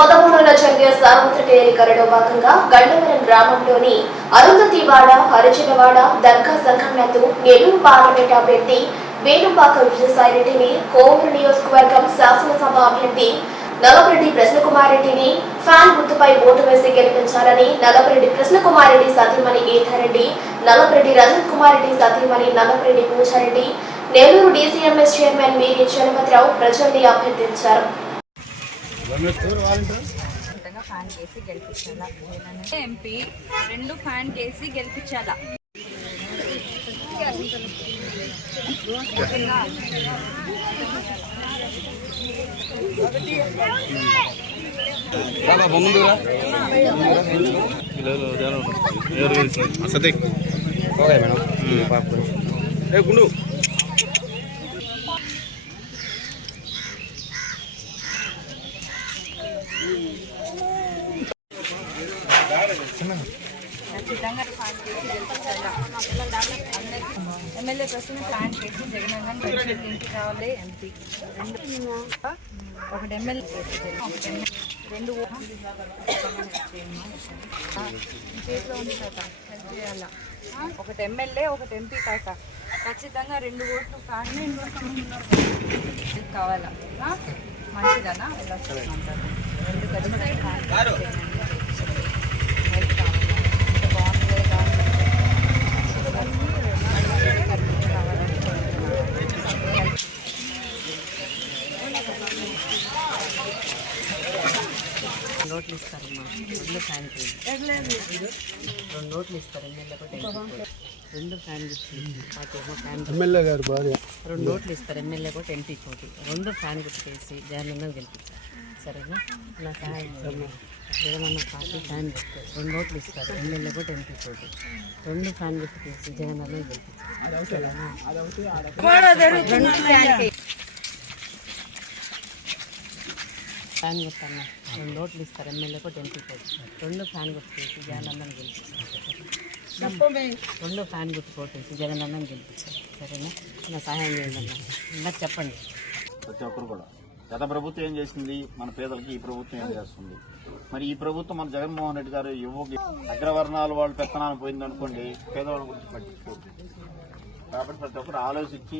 2013లో జరిగే సార్వత్రిక ఎన్నికలలో భాగంగా గండవరం గ్రామంలోని అరుంధతివాడ, హరిజనవాడ దర్గా సంఘం నందు నెల్లూరు పార్లమెంట్ అభ్యర్థి వేణుపాక విజయసాయిరెడ్డిని, కోవూరు నియోజకవర్గం శాసనసభ అభ్యర్థి నల్లపరెడ్డి కృష్ణకుమార్ రెడ్డిని ఫ్యాన్ గుర్తుపై ఓటు వేసి గెలిపించాలని నల్లపరెడ్డి కృష్ణకుమార్ రెడ్డి సతీమణి గీతారెడ్డి, నల్లపరెడ్డి రజత్ కుమార్ రెడ్డి సతీమణి నల్లపరెడ్డి పూజారెడ్డి, నెల్లూరు డీసీఎంఎస్ చైర్మన్ మీరి చలపతిరావు ప్రజల్ని అభ్యర్థించారు. ఫ్యాన్ కేసి గెలిపించాలా ఎంపీ 2 ఫ్యాన్ కేసి గెలిపించాలా. గుండు ఖచ్చితంగా ఫ్యాన్ కేసి గెలిపించాలా. ఎమ్మెల్యే ప్రస్తుతం ఫ్యాన్ కేసి జగన్ ఇంటికి రావాలి. ఎంపీ 1 ఎమ్మెల్యే 2 చేతిలో ఉంది తాత చేయాలా. 1 ఎమ్మెల్యే 1 ఎంపీ తాత ఖచ్చితంగా 2 ఓట్లు ఫ్యాన్ కావాలా. మంచిదనా 2 కలిసి నోట్లు ఇస్తారమ్మా. 2 ఫ్యాన్ 2 నోట్లు ఇస్తారు. ఎమ్మెల్యే 2 ఫ్యాన్ ఎమ్మెల్యే గారు భార్య 2 నోట్లు ఇస్తారు. ఎమ్మెల్యే కూడా ఎంపీ కోటి 2 ఫ్యాన్ గుర్తు చేసి జగనన్న గెలిపించారు. సరేనా? నా సహాయం జగనన్న పార్టీ ఫ్యాన్ గుర్తు 2 నోట్లు ఇస్తారు. ఎమ్మెల్యే కూడా ఎంపీ కోటి 2 ఫ్యాన్ గుర్తు చేసి జగనన్న గెలిపించారు. సరేనా? ఫ్యాన్ గుర్తు అన్న 2 నోట్లు ఇస్తారు. ఎమ్మెల్యే కూడా ఎంపీ కోటి 2 ఫ్యాన్ గుర్తు చేసి జగనన్నని గెలిపించారు. 2 ఫ్యాన్ గుర్తు కోటేసి జగనన్నని గెలిపించారు. సరేనా? నా సహాయం చేయండి అన్న. నాకు చెప్పండి. ప్రతి ఒక్కరు కూడా గత ప్రభుత్వం ఏం చేసింది, మన పేదలకి ఈ ప్రభుత్వం ఏం చేస్తుంది. మరి ఈ ప్రభుత్వం మన జగన్మోహన్ రెడ్డి గారు అగ్రవర్ణాల వాళ్ళు పెత్తనాలు పోయిందనుకోండి, పేదవాళ్ళ గురించి పట్టించుకోవచ్చు. కాబట్టి ప్రతి ఒక్కరు ఆలోచించి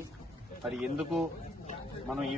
మరి ఎందుకు మనం ఈ